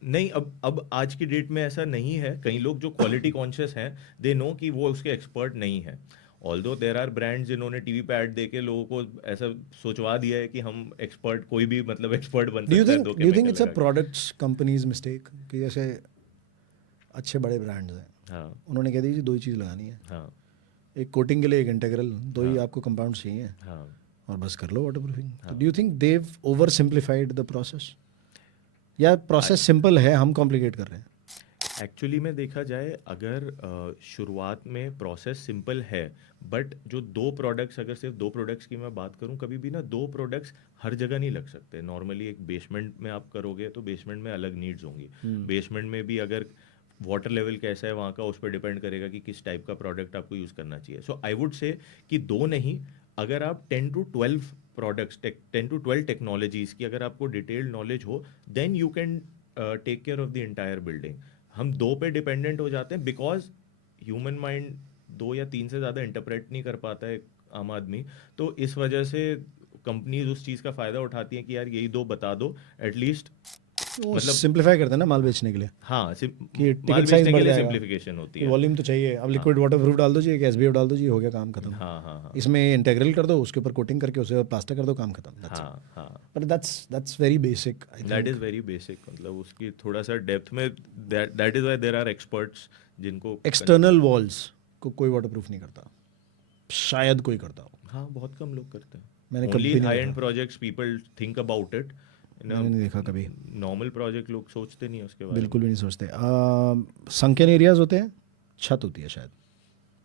नहीं, अब आज की डेट में ऐसा नहीं है, कई लोग जो क्वालिटी कॉन्शियस हैं दे नो कि वो उसके एक्सपर्ट नहीं है। ऑल्दो देर आर ब्रांड्स जिन्होंने टीवी पे ऐड दे के लोगों को ऐसा सोचवा दिया है कि हम एक्सपर्ट, कोई भी मतलब एक्सपर्ट बन डू यू सकता है थिंक दो do you think chemical it's a लगा के। प्रोडक्ट्स कंपनीज मिस्टेक कि जैसे अच्छे बड़े ब्रांड्स हैं, हाँ उन्होंने कह दी जी 2 ही चीज़ लगानी है, हाँ एक कोटिंग के लिए एक इंटेग्रल, 2 ही हाँ। आपको कंपाउंड चाहिए हाँ और बस कर लो वाटर प्रूफिंग। हाँ। Do you think Dev over simplified the process, या प्रोसेस सिंपल है हम कॉम्प्लिकेट कर रहे हैं? एक्चुअली में देखा जाए, अगर शुरुआत में प्रोसेस सिंपल है, बट जो 2 प्रोडक्ट्स, अगर सिर्फ 2 प्रोडक्ट्स की मैं बात करूं, कभी भी ना 2 प्रोडक्ट्स हर जगह नहीं लग सकते। नॉर्मली एक बेसमेंट में आप करोगे तो बेसमेंट में अलग नीड्स होंगी, बेसमेंट में भी अगर वाटर लेवल कैसा है वहाँ का उस पर डिपेंड करेगा कि किस टाइप का प्रोडक्ट आपको यूज़ करना चाहिए। सो आई वुड से कि 2 नहीं, अगर आप 10 to 12 प्रोडक्ट्स, 10 to 12 टेक्नोलॉजीज़ की अगर आपको डिटेल्ड नॉलेज हो, then you can take care of the entire building. हम 2 पे डिपेंडेंट हो जाते हैं बिकॉज ह्यूमन माइंड 2 या 3 से ज़्यादा इंटरप्रेट नहीं कर पाता है आम आदमी, तो इस वजह से कंपनीज उस चीज़ का फ़ायदा उठाती हैं कि यार यही 2 बता दो एटलीस्ट, वो मतलब सिंप्लीफाई करते हैं ना माल बेचने के लिए, हाँ कि माल टिकट साइज बेचने के बढ़ लिए जाएगा, सिंप्लीफिकेशन होती कि है। वॉल्यूम तो चाहिए, अब लिक्विड वाटर प्रूफ डाल दो जी, एक एसबीएफ डाल दो जी, हो गया काम खत्म। हाँ हाँ हाँ इसमें इंटेग्रल कर दो, उसके ऊपर कोटिंग करके उसे प्लास्टर कर दो, काम खत्म। हाँ हाँ, but that's very basic. That is very basic, मतलब उसकी थोड़ा सा डेप्थ में, that is why there are experts जिनको एक्सटर्नल वॉल्स को कोई वाटर प्रूफ नहीं करता, शायद कोई करता हो, हाँ बहुत कम लोग करते हैं। मैंने कभी ओनली नहीं हाई देखा। And projects people think about it, मैंने नहीं देखा कभी, नॉर्मल प्रोजेक्ट लोग सोचते नहीं है उसके बारे बिल्कुल भी नहीं सोचते। संकन एरियाज होते हैं, छत होती है शायद,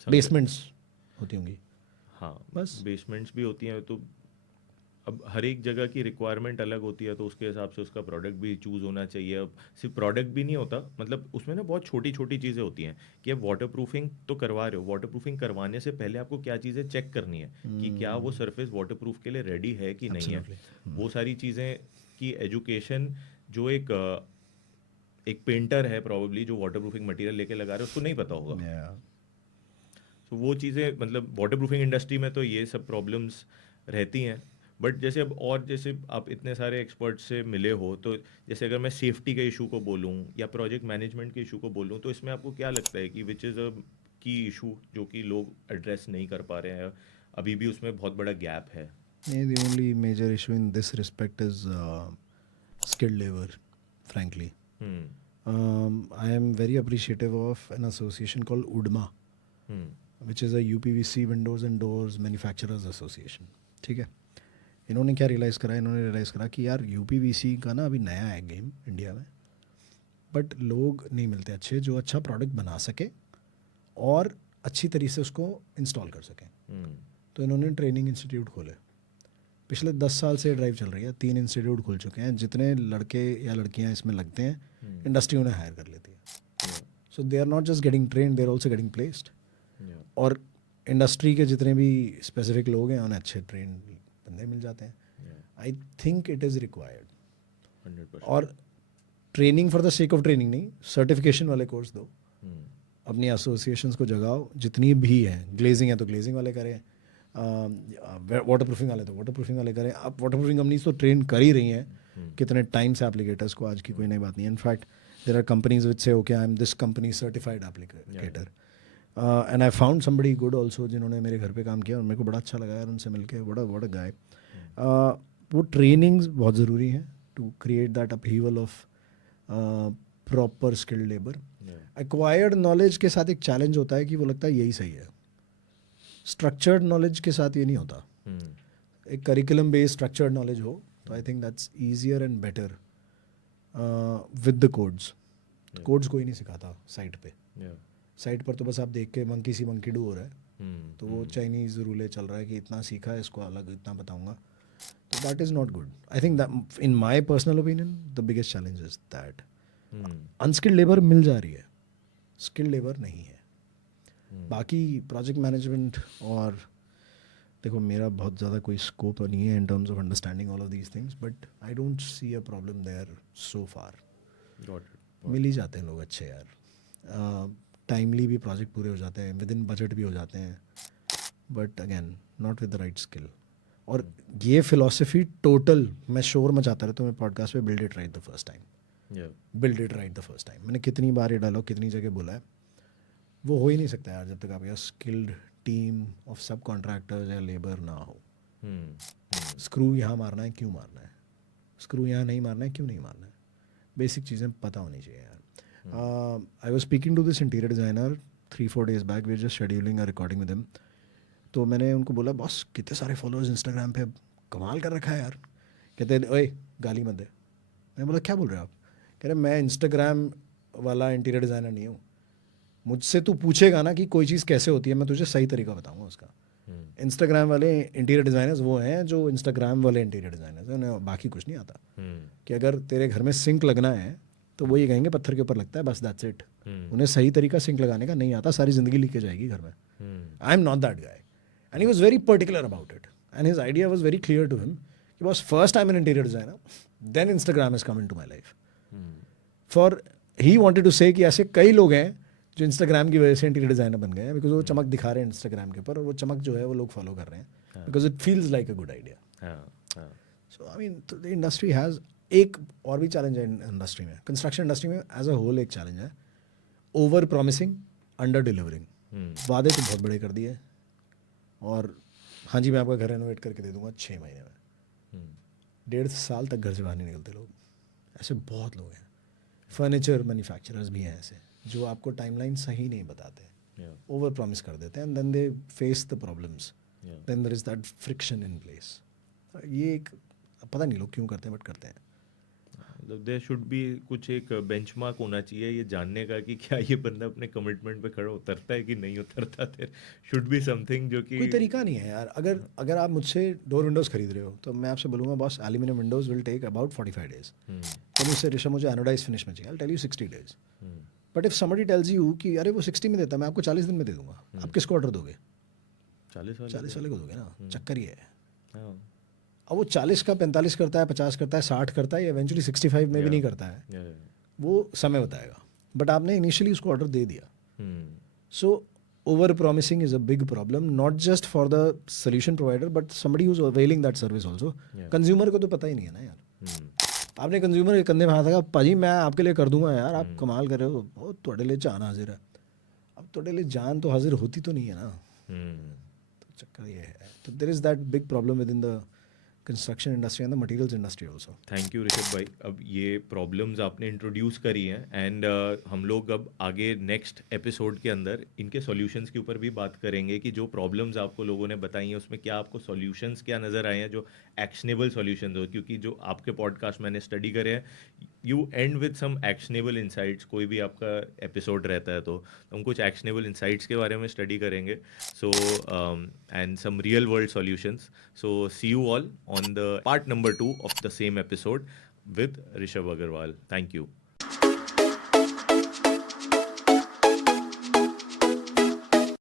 में। बेसमेंट्स होती होंगी। हाँ बस। बेसमेंट्स भी होती हैं, तो अब हर एक जगह की रिक्वायरमेंट अलग होती है, तो उसके हिसाब से उसका प्रोडक्ट भी चूज़ होना चाहिए। अब सिर्फ प्रोडक्ट भी नहीं होता, मतलब उसमें ना बहुत छोटी छोटी चीज़ें होती हैं कि अब वाटर प्रूफिंग तो करवा रहे हो, वाटर प्रूफिंग करवाने से पहले आपको क्या चीज़ें चेक करनी है कि क्या वो सरफेस वाटर प्रूफ के लिए रेडी है कि नहीं है। वो सारी चीज़ें की एजुकेशन जो एक पेंटर है प्रॉब्ली जो वाटर प्रूफिंग मटेरियल लेके लगा रहे है उसको नहीं पता होगा। Yeah. तो वो चीज़ें, मतलब वाटर प्रूफिंग इंडस्ट्री में तो ये सब प्रॉब्लम्स रहती हैं। बट जैसे अब और जैसे आप इतने सारे एक्सपर्ट से मिले हो, तो जैसे अगर मैं सेफ्टी के इशू को बोलूँ या प्रोजेक्ट मैनेजमेंट के इशू को बोलूँ, तो इसमें आपको क्या लगता है कि विच इज़ अ की इशू जो कि लोग एड्रेस नहीं कर पा रहे हैं, अभी भी उसमें बहुत बड़ा गैप है? The only major issue in this respect is skilled labor, frankly. I am very appreciative of an association called UDMA, which is a UPVC Windows and Doors Manufacturers Association. ठीक है, इन्होंने क्या रियलाइज़ करा, इन्होंने रियलाइज़ करा कि यार UPVC का ना अभी नया है गेम इंडिया में, बट लोग नहीं मिलते अच्छे जो अच्छा प्रोडक्ट बना सके और अच्छी तरीके से उसको इंस्टॉल कर सकें। तो इन्होंने ट्रेनिंग इंस्टीट्यूट खोले, पिछले 10 साल से ड्राइव चल रही है, 3 इंस्टीट्यूट खुल चुके हैं, जितने लड़के या लड़कियां इसमें लगते हैं इंडस्ट्री उन्हें हायर कर लेती है। So they are not just getting trained, they are also getting placed. और इंडस्ट्री के जितने भी स्पेसिफिक लोग हैं उन्हें अच्छे ट्रेंड बंदे मिल जाते हैं। I think it is required. 100%। 100%. और training for the sake of training नहीं, सर्टिफिकेशन वाले कोर्स दो, अपनी एसोसिएशंस को जगाओ जितनी भी हैं. ग्लेजिंग है तो ग्लेजिंग वाले करें, वाटर प्रूफिंग वाले तो वाटर प्रूफिंग वाले करें. अब वाटर प्रूफिंग कंपनीज तो ट्रेन कर ही रही हैं कितने टाइम से एप्लीकेटर्स को, आज की कोई नई बात नहीं है. In fact there are companies which say okay I am this company certified applicator, and I found somebody good also जिन्होंने मेरे घर पे काम किया और मेरे को बड़ा अच्छा लगा यार उनसे मिलके. What a guy. वो ट्रेनिंग्स बहुत ज़रूरी हैं to create that upheaval of proper skilled labour. Acquired knowledge के साथ एक चैलेंज होता है कि वो लगता है यही सही है. स्ट्रक्चर्ड नॉलेज के साथ ये नहीं होता. एक करिकुलम बेस्ड स्ट्रक्चर्ड नॉलेज हो तो I think that's easier and better with the codes. Codes कोई नहीं सिखाता साइट पे. साइट पर तो बस आप देख के मंकी सी मंकी डू हो रहा है. तो वो चाइनीज़ रूले चल रहा है कि इतना सीखा है इसको अलग इतना बताऊंगा. तो that is not good. I think that in my personal opinion the biggest challenge is that unskilled labour मिल जा रही है, स्किल्ड लेबर नहीं है. बाकी प्रोजेक्ट मैनेजमेंट और देखो मेरा बहुत ज़्यादा कोई स्कोप नहीं है in terms of understanding all of these things, but I don't see a problem there so far. मिल ही जाते हैं लोग अच्छे यार. टाइमली भी प्रोजेक्ट पूरे हो जाते हैं, विद इन बजट भी हो जाते हैं, but again not with the right skill. और ये फिलॉसफी टोटल मैं शोर मचाता रहता हूँ पॉडकास्ट पे, build it right the first time. Build it right the first time. मैंने कितनी बार ये डायलॉग कितनी जगह बोला है. वो हो ही नहीं सकता यार जब तक आपके पास स्किल्ड टीम ऑफ सब कॉन्ट्रैक्टर्स या लेबर ना हो. स्क्रू यहाँ मारना है क्यों मारना है, स्क्रू यहाँ नहीं मारना है क्यों नहीं मारना है, बेसिक चीज़ें पता होनी चाहिए यार. I was speaking to this interior designer 3-4 days बैक. We just scheduling a recording with him. तो मैंने उनको बोला बॉस कितने सारे फॉलोअर्स इंस्टाग्राम पे, कमाल कर रखा है यार. कहते ओए गाली मत दे. मैंने बोला क्या बोल रहे हो आप. कह रहे मैं इंस्टाग्राम वाला इंटीरियर डिज़ाइनर नहीं हूँ. मुझसे तू पूछेगा ना कि कोई चीज़ कैसे होती है, मैं तुझे सही तरीका बताऊंगा उसका. इंस्टाग्राम वाले इंटीरियर डिज़ाइनर्स वो हैं जो इंस्टाग्राम वाले इंटीरियर डिज़ाइनर्स हैं, उन्हें बाकी कुछ नहीं आता. कि अगर तेरे घर में सिंक लगना है तो वो ये कहेंगे पत्थर के ऊपर लगता है बस, दैट्स इट. उन्हें सही तरीका सिंक लगाने का नहीं आता, सारी ज़िंदगी लीक के जाएगी घर में. I am not that guy. And he was very particular about it and his idea was very clear to him कि boss first time an interior designer, then Instagram is come into my life. For he wanted to say कि ऐसे कई लोग हैं जो इंस्टाग्राम की वजह से इंटीरियर डिज़ाइनर बन गए हैं, बिकॉज वो चमक दिखा रहे हैं इंस्टाग्राम के ऊपर, और वो चमक जो है वो लोग फॉलो कर रहे हैं because it feels like a good idea. So I mean the industry has एक और भी चैलेंज है इंडस्ट्री में, कंस्ट्रक्शन इंडस्ट्री में एज अ होल एक चैलेंज है, ओवर प्रॉमिसिंग अंडर डिलीवरिंग. वादे तो बहुत बड़े कर दिए और हाँ जी मैं आपका घर रेनोवेट करके दे दूंगा 6 महीने में. 1.5 साल तक घर से बाहर नहीं निकलते लोग. ऐसे बहुत लोग हैं. फर्नीचर मैन्युफैक्चरर्स भी हैं ऐसे जो आपको टाइमलाइन सही नहीं बताते, ओवर प्रॉमिस कर देते हैं, and then they face the problems, then there is that friction in place. ये एक पता नहीं लोग क्यों करते हैं बट करते हैं. देयर शुड बी कुछ एक बेंचमार्क होना चाहिए ये जानने का कि क्या ये बंदा अपने कमिटमेंट पे खड़ा उतरता है कि नहीं उतरता. देयर शुड बी समथिंग जो कि कोई तरीका नहीं है यार. अगर आप मुझसे डोर विंडोज़ खरीद रहे हो तो मैं आपसे बोलूँगा boss aluminium windows will take about 45 days. तो मुझसे ऋषभ मुझे एनोडाइज फिनिश में चाहिए, I tell you 60 days. But if somebody tells you कि अरे वो 60 में देता है मैं आपको 40 दिन में दे दूंगा, आप किसको ऑर्डर दोगे? 40 वाले को दोगे ना. चक्कर ये है. अब वो 40 का 45 करता है, 50 करता है, 60 करता है, इवेंचुअली 65 में भी नहीं करता है. वो समय बताएगा, बट आपने इनिशियली उसको ऑर्डर दे दिया. So over promising is a big problem, not just for the solution provider but somebody who is availing that service also. Consumer को तो पता ही नहीं है ना यार. आपने कंज्यूमर के कंधे में हाथ रखा, भाजी मैं आपके लिए कर दूंगा यार, आप कमाल कर रहे हो, वो थोड़े लिए जान हाजिर है. अब थोड़े लिए जान तो हाजिर होती तो नहीं है ना. तो चक्कर ये है. तो there is that big problem within the construction industry and the materials industry also. Thank you Rishabh भाई. अब ये प्रॉब्लम्स आपने इंट्रोड्यूस करी हैं एंड हम लोग अब आगे नेक्स्ट एपिसोड के अंदर इनके सॉल्यूशंस के ऊपर भी बात करेंगे कि जो प्रॉब्लम्स आपको लोगों ने बताई हैं उसमें क्या आपको सॉल्यूशंस क्या नज़र आए हैं जो एक्शनेबल सॉल्यूशंस हो. क्योंकि जो आपके पॉडकास्ट मैंने स्टडी करे हैं you and with some actionable insights. कोई भी आपका एपिसोड रहता है तो हम कुछ एक्शनेबल इंसाइट्स के बारे में स्टडी करेंगे. So and some real world solutions. So see you all on the part number 2 of the same episode with Rishabh Agarwal. Thank you.